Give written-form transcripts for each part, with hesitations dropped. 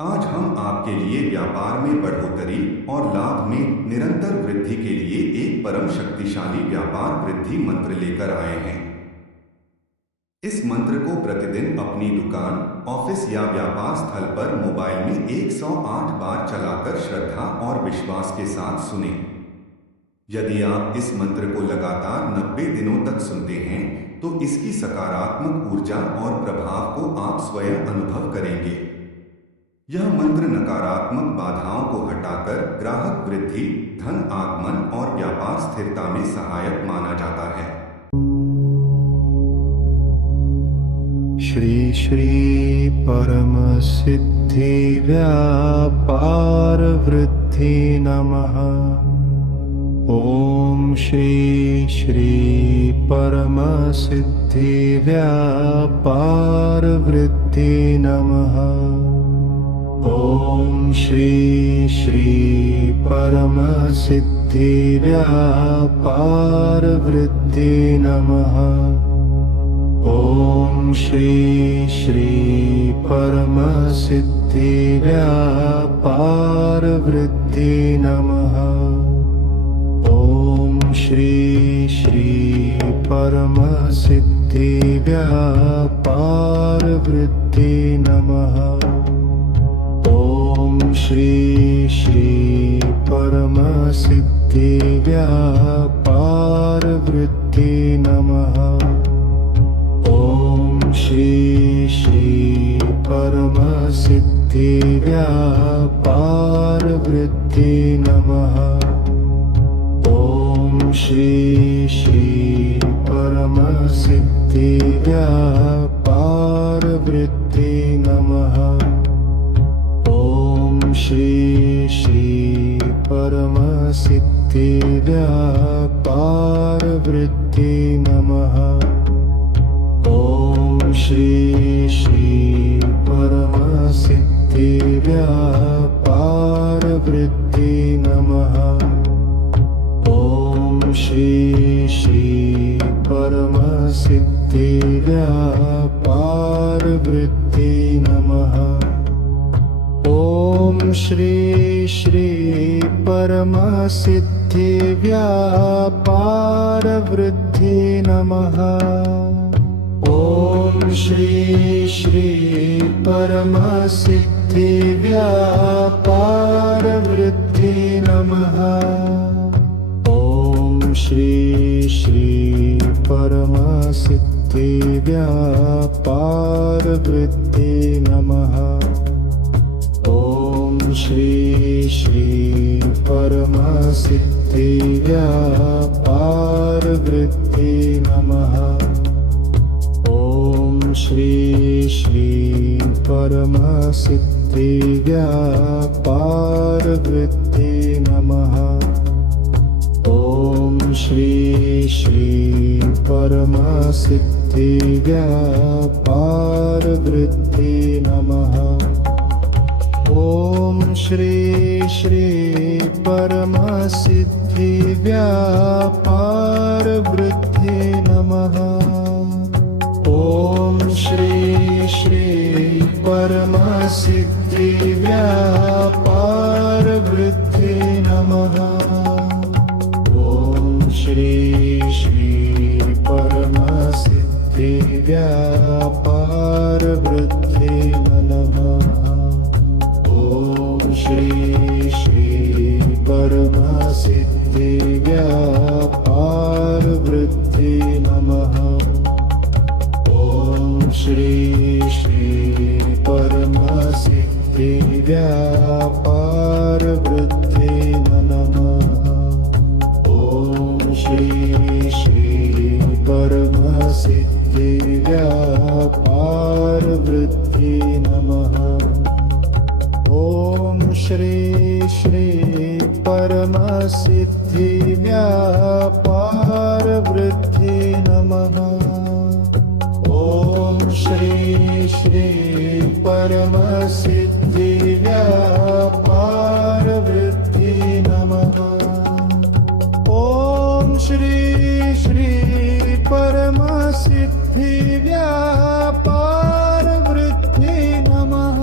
आज हम आपके लिए व्यापार में बढ़ोतरी और लाभ में निरंतर वृद्धि के लिए एक परम शक्तिशाली व्यापार वृद्धि मंत्र लेकर आए हैं। इस मंत्र को प्रतिदिन अपनी दुकान, ऑफिस या व्यापार स्थल पर मोबाइल में 108 बार चलाकर श्रद्धा और विश्वास के साथ सुनें। यदि आप इस मंत्र को लगातार 90 दिनों तक सुनते हैं तो इसकी सकारात्मक ऊर्जा और प्रभाव को आप स्वयं अनुभव करेंगे। यह मंत्र नकारात्मक बाधाओं को हटाकर ग्राहक वृद्धि, धन आगमन और व्यापार स्थिरता में सहायक माना जाता है। श्री श्री परम सिद्धि व्यापार वृद्धि नमः। ओम श्री श्री परम सिद्धि व्यापार वृद्धि नमः। ओम श्री श्री परम सिद्धि व्यापार वृद्धि नमः। ओम श्री श्री परम सिद्धि व्यापार वृद्धि नमः। ओम श्री श्री परम सिद्धि व्यापार वृद्धि नमः। ओम श्री श्री परम सिद्धि व्यापार वृद्धि नमः। ओम श्री श्री परम सिद्धि व्यापार वृद्धि नमः। ओम श्री श्री परम सिद्धि व्यापार वृद्धि नमः। ओम श्री श्री परम सिद्धि व्यापार वृद्धि नमः। ओम श्री श्री परम सिद्धि व्यापार वृद्धि नमः। ओम श्री श्री परम सिद्धि व्यापार वृद्धि नमः। ओम श्री श्री परम सिद्धि व्यापार वृद्धि नमः। ओम श्री श्री परम सिद्धि व्यापार वृद्धि नमः। ओम श्री श्री परम सिद्धि व्यापार वृद्धि नमः। ओम श्री श्री परम सिद्धि व्यापार वृद्धि नमः। ओम श्री श्री परम सिद्धि व्यापार वृद्धि नमः। ओम श्री श्री परम सिद्धि व्यापार वृद्धि नमः। ओम श्री श्री परम सिद्धि व्यापार वृद्धि नमः। ओम श्री श्री परम सिद्धि व्यापार वृद्धि नमः। ओम श्री श्री परम सिद्धि व्यापार वृद्धि नमः। ओम श्री श्री परम सिद्धि व्यापार वृद्धि नमः। ओम श्री श्री परम सिद्धि व्यापार वृद्धि नमः। ओम श्री श्री परम सिद्धि व्यापार वृद्धि नमः। ओम श्री श्री परम सिद्धि व्यापार वृद्धि नमः। ओम श्री श्री परम सिद्धि व्यापार वृद्धि नमः। ओम श्री श्री परम सिद्धि व्यापार वृद्धि नमः।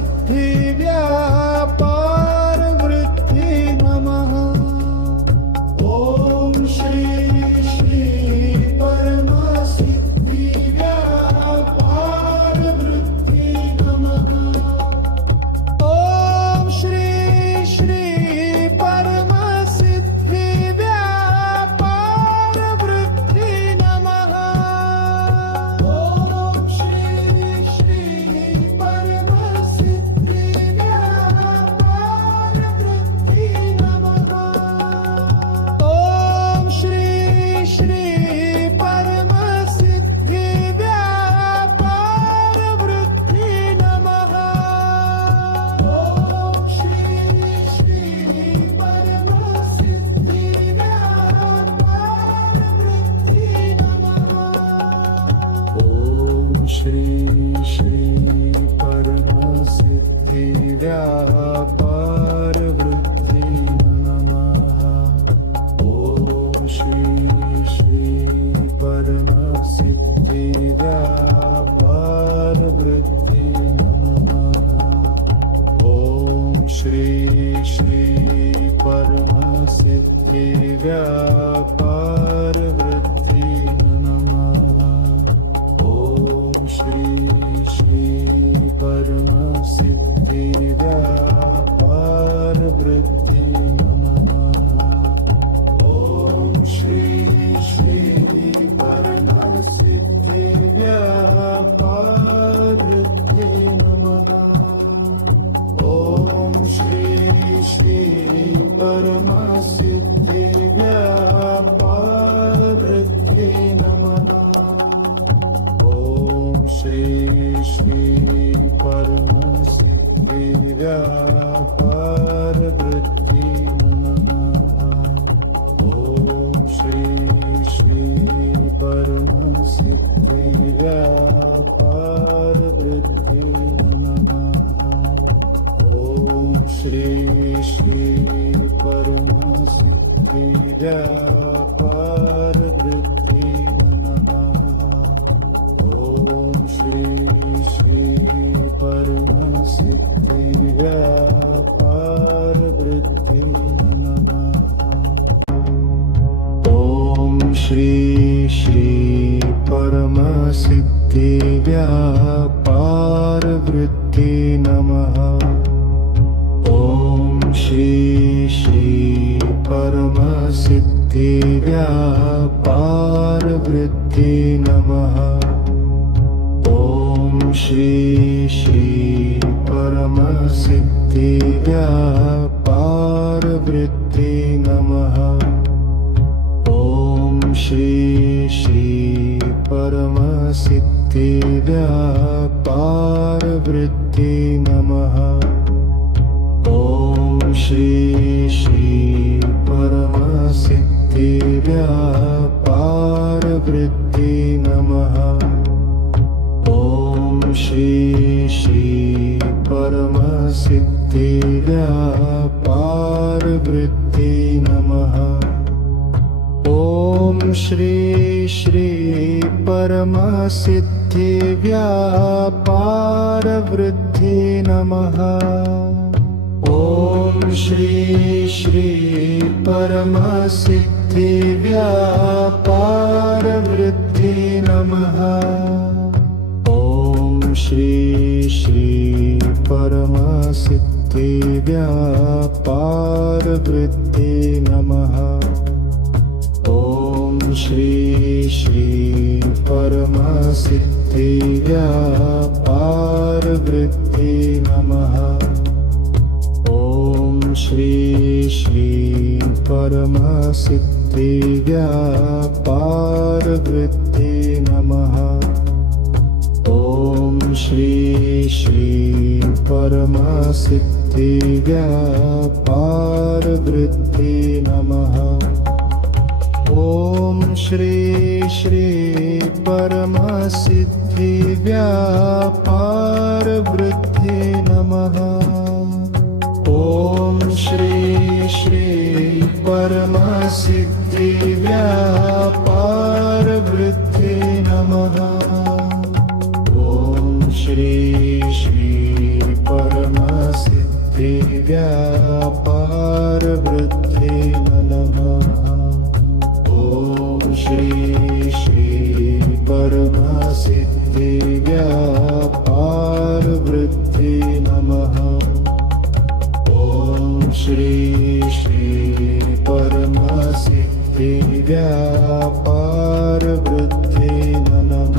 सिद्धि व्यापार वृद्धि नमः। ओम श्री श्री परम सिद्धि व्यापार वृद्धि नमः। ओम श्री श्री परम सिद्धि व्यापार वृद्धि नमः। ओम श्री श्री परम सिद्धि व्यापार वृद्धि नमः। ओम श्री श्री परम सिद्धि व्यापार वृद्धि नमः। ओम श्री श्री परम सिद्धि व्यापार वृद्धि नमः। ओम श्री श्री परम सिद्धि व्यापार वृद्धि नमः। ओम श्री श्री परम सिद्धि व्यापार वृद्धि नमः। ओम श्री श्री परम सिद्धि व्यापार वृद्धि नमः। ओम श्री श्री परम सिद्धि व्यापार वृद्धि नमः। ओम श्री श्री परम सिद्धि व्यापार वृद्धि नमः। ओम श्री श्री परम सिद्धि व्यापार वृद्धि नमः। ओम श्री श्री परम सिद्धि व्यापार वृद्धि नमः। ओम श्री श्री परम सिद्धि व्यापार वृद्धि नमः। ओम श्री श्री परम सिद्धि व्यापार वृद्धि नमः। ओम श्री श्री परम सिद्धि व्यापार वृद्धि नमः। ओम श्री श्री परम सिद्धि व्यापार वृद्धि नमः। ओम श्री श्री परम सिद्धि व्यापार वृद्धि नमः। ओम श्री श्री परम सिद्धि व्यापार वृद्धि नमः। ओम श्री श्री परम सिद्धि व्यापार वृद्धि नमः। ओम श्री श्री परम सिद्धि व्यापार वृद्धि नमः। ओम श्री श्री परम सिद्धि व्यापार वृद्धि नमः। ओम श्री श्री परम सिद्धि व्यापार वृद्धि नमः। ओम श्री श्री परम सिद्धि व्यापार वृद्धि नमः। ओम श्री श्री परम सिद्धि व्यापार वृद्धि नमः। ओम श्री श्री परम सिद्धि व्यापार वृद्धि नमः। ओम श्री श्री परम सिद्धि व्यापार वृद्धि नमः। ओम श्री श्री परम सिद्धि व्यापार वृद्धि नमः। ओम श्री श्री परम सिद्धि व्यापार वृद्धि नमः। ओम श्री श्री परम सिद्धि व्यापार वृद्धि नमः। ओम श्री श्री परम श्री श्री परमसिद्धि व्यापार वृद्धि नमः।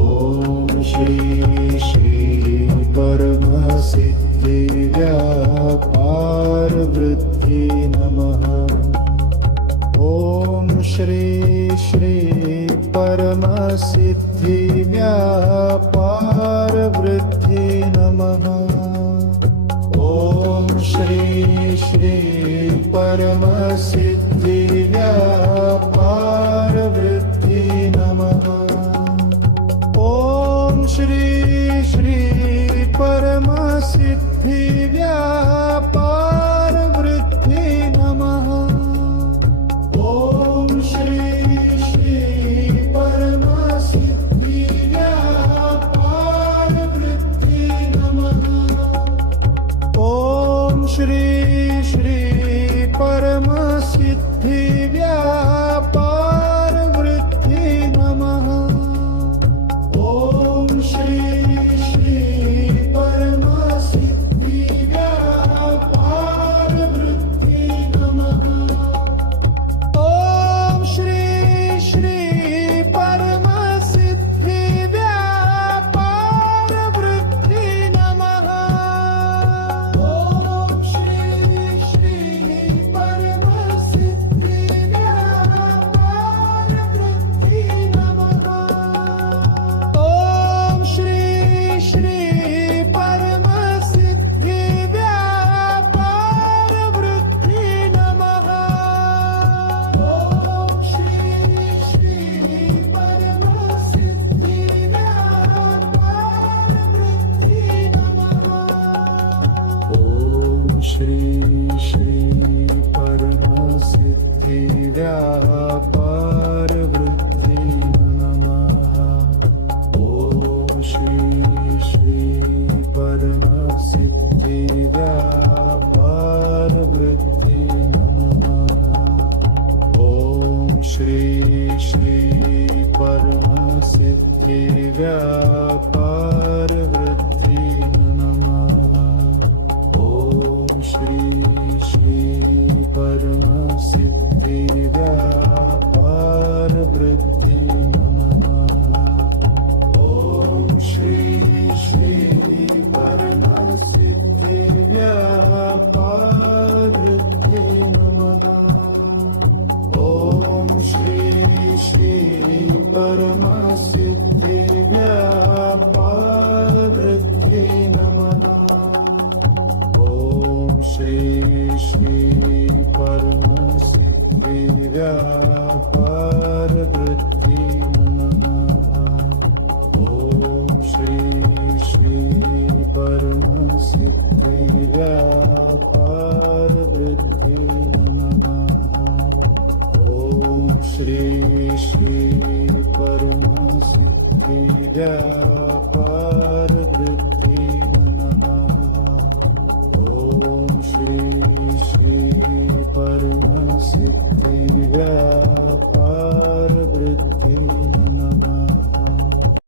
ओम श्री श्री परमसिद्धि व्यापार वृद्धि नमः। ओम श्री श्री परमसिद्धि व्यापार वृद्धि नमः। ओम श्री श्री परमसिद्धि व्यापार वृद्धि नमः। ओम श्री श्री परमसिद्धि व्यापार वृद्धि नमः। ओम श्री श्री परमसिद्धि व्यापार वृद्धि नमः। ओम श्री श्री परमसिद्धि व्यापार वृद्धि नमः। ओम श्री श्री परमसिद्धि व्यापार वृद्धि नमः। ओम श्री श्री परमसिद्धि व्यापार वृद्धि नमः। ओम श्री श्री परमसिद्धि व्यापार वृद्धि नमः। ओम श्री श्री परमसिद्धि व्यापार वृद्धि नमः। ओम श्री श्री परमसिद्धि व्यापार वृद्धि नमः। ओम श्री श्री परमसिद्धि व्यापार वृद्धि नमः। ओम श्री श्री परमसिद्धि व्यापार वृद्धि नमः। ओम श्री श्री परमसिद्धि व्यापार वृद्धि नमः। ओम श्री श्री परमसिद्धि व्यापार वृद्धि नमः। ओम श्री श्री परमसिद्धि व्यापार वृद्धि नमः। ओम श्री श्री परमसिद्धि व्यापार वृद्धि नमः। ओम श्री श्री परमसिद्धि व्यापार वृद्धि नमः। ओम श्री श्री परमसिद्धि व्यापार वृद्धि नमः। ओम श्री श्री परमसिद्धि व्यापार वृद्धि नमः। ओम श्री श्री परमसिद्धि व्यापार वृद्धि